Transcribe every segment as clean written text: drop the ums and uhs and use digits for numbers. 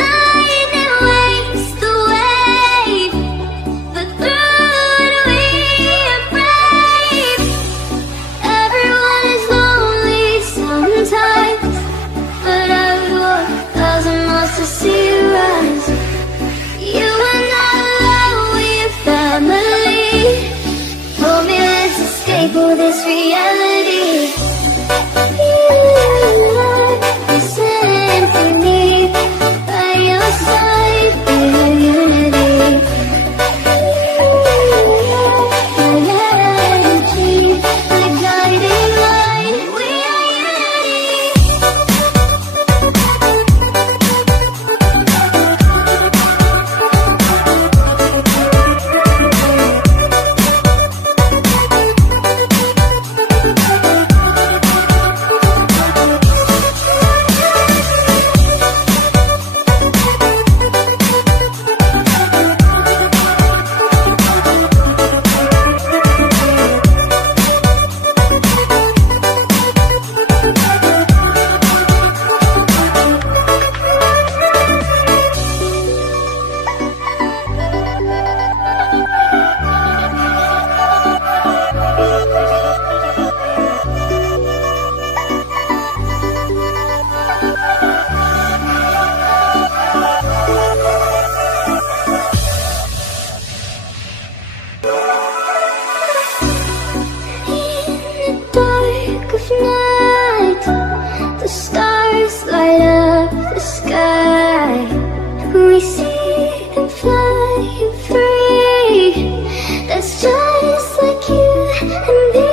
lightning wakes the wave, but through it we are brave. Everyone is lonely sometimes, but I would walk 1,000 miles to see you rise. You and I love, we're family. Hold me, let's escape all this reality. You are the symphony, by your side, we're unity. You are my energy, my guiding light, we are unity. In the dark of night, the stars light up the sky. We see them flying free. That's just like you and me.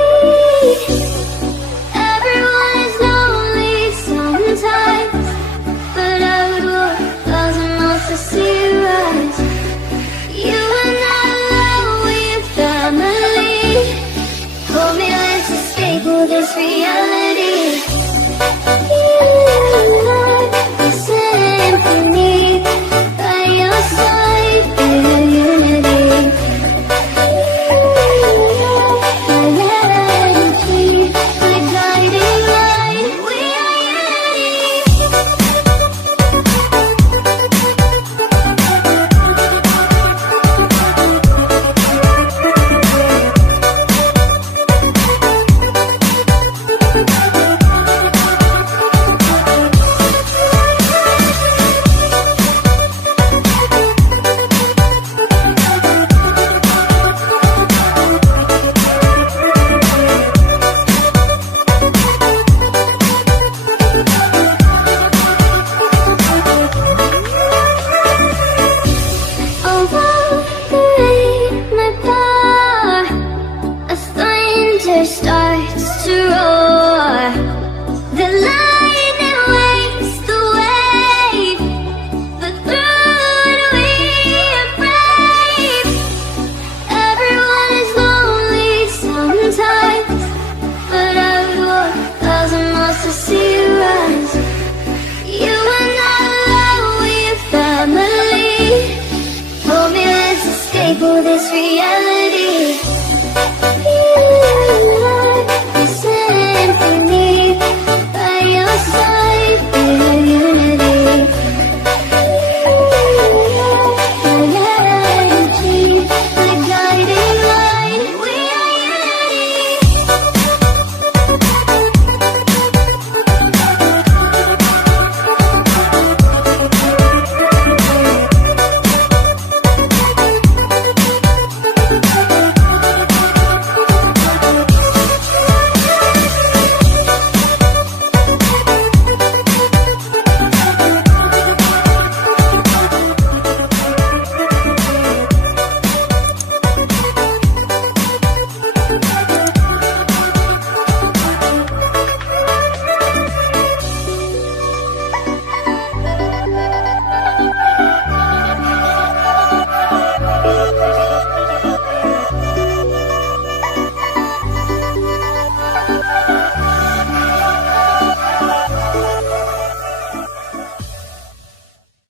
Everyone is lonely sometimes, but I would walk 1,000 miles to see you rise. You and I love, we're family. Hold me, let's escape all this reality.